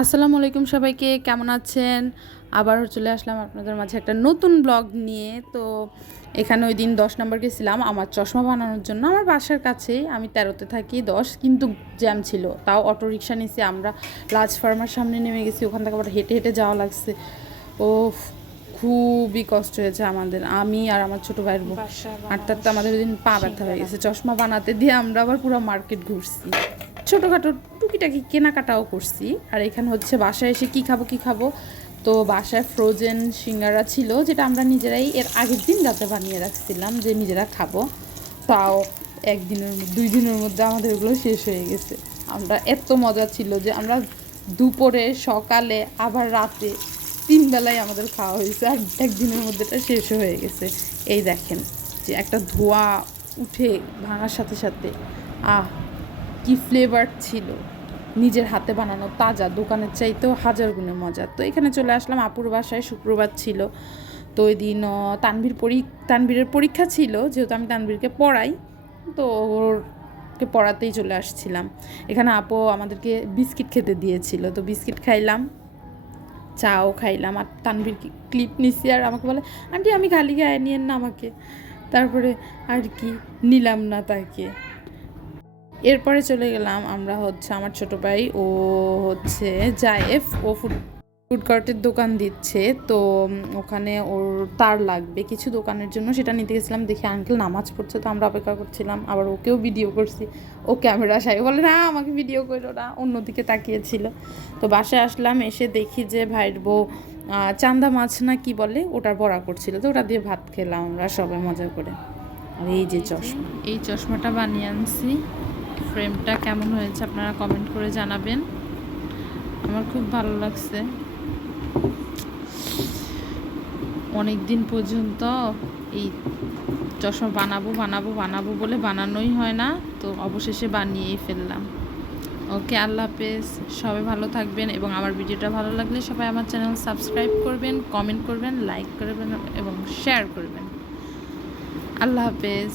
আসসালামু আলাইকুম সবাইকে, কেমন আছেন? আবারও চলে আসলাম আপনাদের মাঝে একটা নতুন ব্লগ নিয়ে। তো এখানে ওই দিন 10 নম্বর গেছিলাম আমার চশমা বানানোর জন্য। আমার বাসার কাছেই, আমি 13তে থাকি, 10 কিন্তু জ্যাম ছিল। তাও অটো রিক্সা নিয়েছি, আমরা লাজ ফার্মার সামনে নেমে গেছি, ওখান থেকে আবার হেঁটে হেঁটে যাওয়া লাগছে। ও খুবই কষ্ট হয়েছে আমাদের, আমি আর আমার ছোটো ভাইয়ের বউ হাঁটতে হাঁটতে আমাদের ওই দিন পা ব্যথা হয়ে গেছে। চশমা বানাতে দিয়ে আমরা আবার পুরো মার্কেট ঘুরছি, ছোটোখাটো টুকিটাকি কেনাকাটাও করছি। আর এখানে হচ্ছে বাসায় এসে কী খাবো, তো বাসায় ফ্রোজেন সিঙ্গারা ছিল, যেটা আমরা নিজেরাই এর আগের দিন রাতে বানিয়ে রাখছিলাম যে নিজেরা খাবো। তাও একদিনের 2 দিনের মধ্যে আমাদের ওগুলো শেষ হয়ে গেছে। আমরা এত মজা ছিল যে আমরা দুপুরে, সকালে, আবার রাতে 3 বেলায় আমাদের খাওয়া হয়েছে, আর একদিনের মধ্যে এটা শেষও হয়ে গেছে। এই দেখেন যে একটা ধোঁয়া উঠে ভাঙার সাথে সাথে কি ফ্লেভার ছিল, নিজের হাতে বানানো তাজা, দোকানের চাইতেও 1000 গুণে মজা। তো এখানে চলে আসলাম আপুর বাসায়, শুক্রবার ছিল। তো ওই দিন তানভীরের পরীক্ষা ছিল, যেহেতু আমি তানভীরকে পড়াই, তো ওরকে পড়াতেই চলে আসছিলাম। এখানে আপু আমাদেরকে বিস্কিট খেতে দিয়েছিল, তো বিস্কিট খাইলাম, চাও খাইলাম, আর তানভীর ক্লিপ নিছি, আর আমাকে বলে আন্টি আমি খালি গায়ে নিয়েন না আমাকে। তারপরে আর কি নিলাম না তাকে। এরপরে চলে গেলাম আমরা হচ্ছে আমার ছোটো ভাই, ও হচ্ছে জায়েফ, ও ফুডকার্টের দোকান দিচ্ছে। তো ওখানে ওর তার লাগবে কিছু দোকানের জন্য, সেটা নিতে গেছিলাম। দেখি আঙ্কেল নামাজ পড়ছে, তো আমরা অপেক্ষা করছিলাম। আবার ওকেও ভিডিও করছি, ও ক্যামেরা সাই বলে না আমাকে ভিডিও করো না, অন্যদিকে তাকিয়েছিল। তো বাসায় আসলাম, এসে দেখি যে ভাইয়ের বউ চান্দা মাছ না কি বলে ওটার বড়া করছিল, তো ওটা দিয়ে ভাত খেলাম আমরা সবাই মজা করে। আর এই যে চশমা, এই চশমাটা বানিয়ে আনছি। ফ্রেমটা কেমন হয়েছে আপনারা কমেন্ট করে জানাবেন, আমার খুব ভালো লাগছে। অনেক দিন পর্যন্ত এই চশমা বানাবো বলে বানানোই হয় না, তো অবশেষে বানিয়েই ফেললাম। ওকে, আল্লাহ হাফেজ, সবাই ভালো থাকবেন, এবং আমার ভিডিওটা ভালো লাগলে সবাই আমার চ্যানেল সাবস্ক্রাইব করবেন, কমেন্ট করবেন, লাইক করবেন এবং শেয়ার করবেন। আল্লাহ হাফেজ।